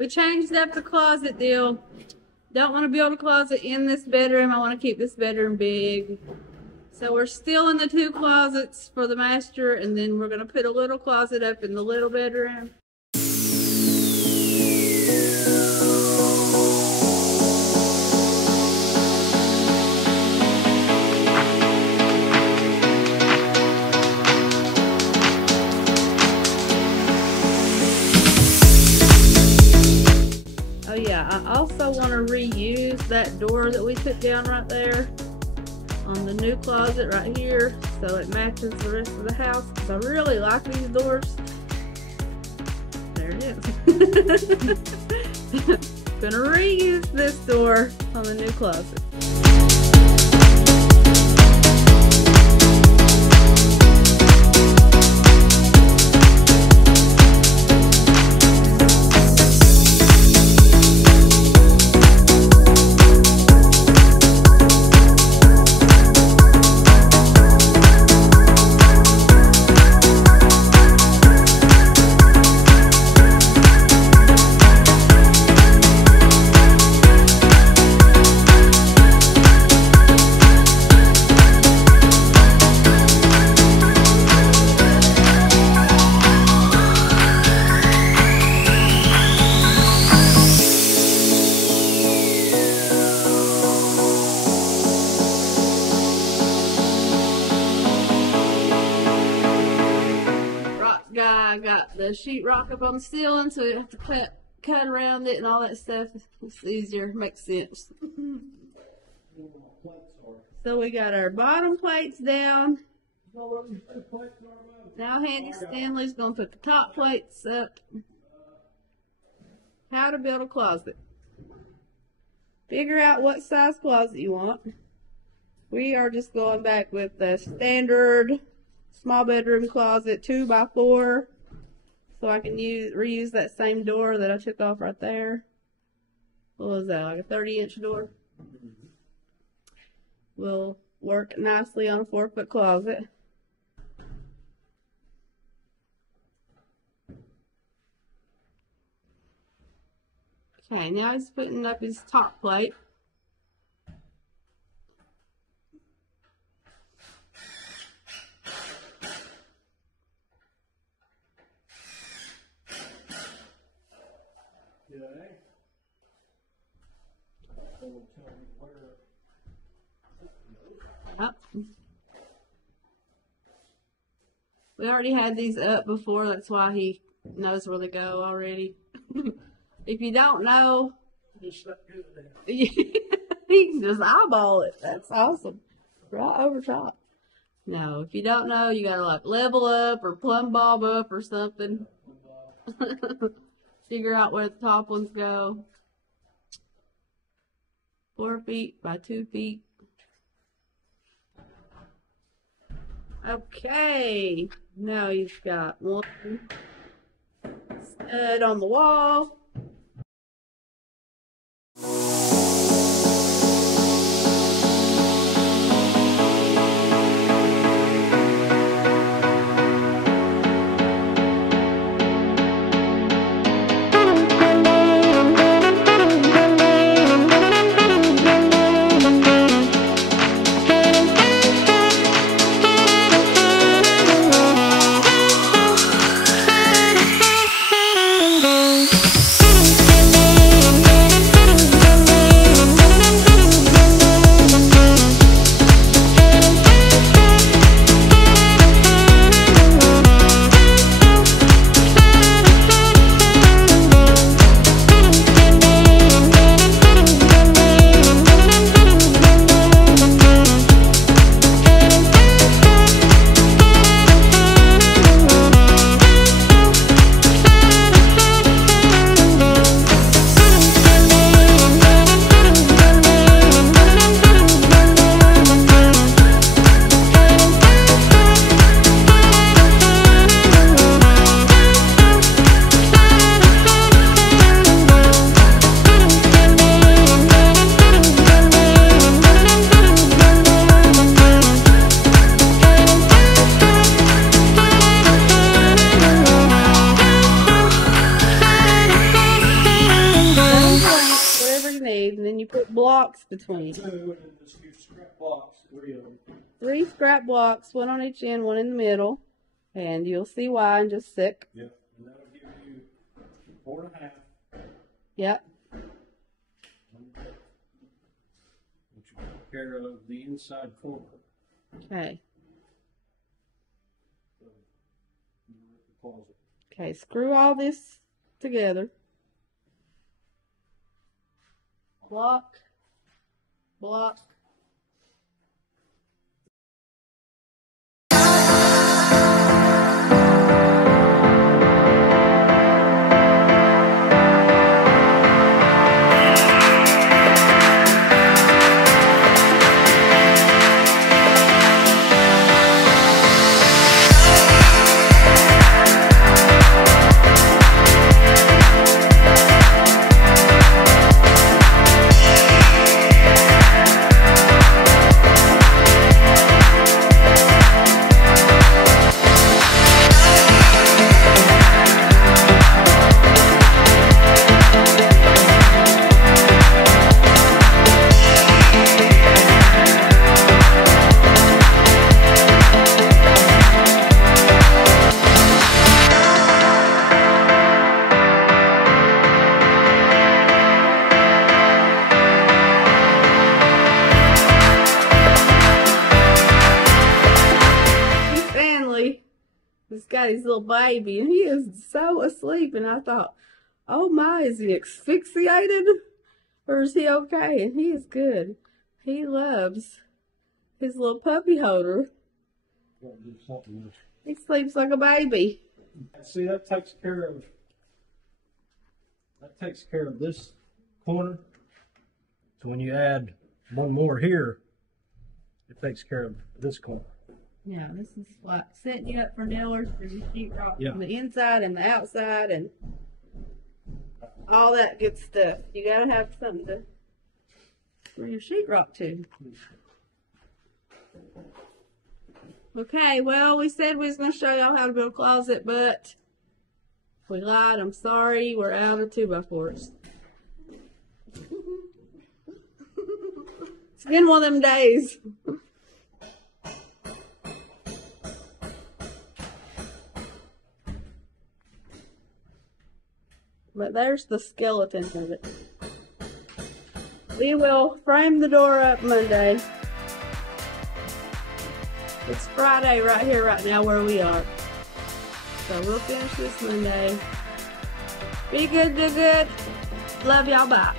We changed up the closet deal. Don't want to build a closet in this bedroom. I want to keep this bedroom big. So we're still in the 2 closets for the master, and then we're going to put a little closet up in the little bedroom. Oh yeah, I also want to reuse that door that we put down right there on the new closet right here, so it matches the rest of the house, because I really like these doors. There it is. Gonna reuse this door on the new closet. Guy got the sheetrock up on the ceiling, so we have to cut around it and all that stuff. It's easier, makes sense. So we got our bottom plates down. Now Handy Stanley's gonna put the top plates up. How to build a closet. Figure out what size closet you want. We are just going back with the standard small bedroom closet 2x4, so I can reuse that same door that I took off right there. What was that, like a 30-inch door? Will work nicely on a 4-foot closet. Okay, now he's putting up his top plate. Up. We already had these up before, that's why he knows where they go already. If you don't know, he can just eyeball it. That's awesome. Right over top. No, if you don't know, you gotta like level up or plumb bob up or something. Figure out where the top ones go. 4 feet by 2 feet. Okay, now you've got one stud on the wall. paved, and then you put blocks between. So, and just use scrap blocks, 3 of them. 3 scrap blocks, 1 on each end, 1 in the middle. And you'll see why in just a sec. Yep, and that'll give you 4.5. Yep. Which will take care of the inside corner. Okay. So, the closet. Okay, screw all this together. Block, block. He's got his little baby, and he is so asleep. And I thought, oh my, is he asphyxiated? Or is he okay? And he is good. He loves his little puppy holder. He sleeps like a baby. See, that takes care of this corner. So when you add one more here, it takes care of this corner. Yeah, this is like setting you up for nailers for your sheetrock, Yeah. from the inside and the outside and all that good stuff. You gotta have something for your sheetrock to. Okay, well, we said we was gonna show y'all how to build a closet, but we lied. I'm sorry. We're out of 2x4s. It's been one of them days. But there's the skeleton of it. We will frame the door up Monday. It's Friday right here, right now, where we are. So we'll finish this Monday. Be good, do good. Love y'all, bye.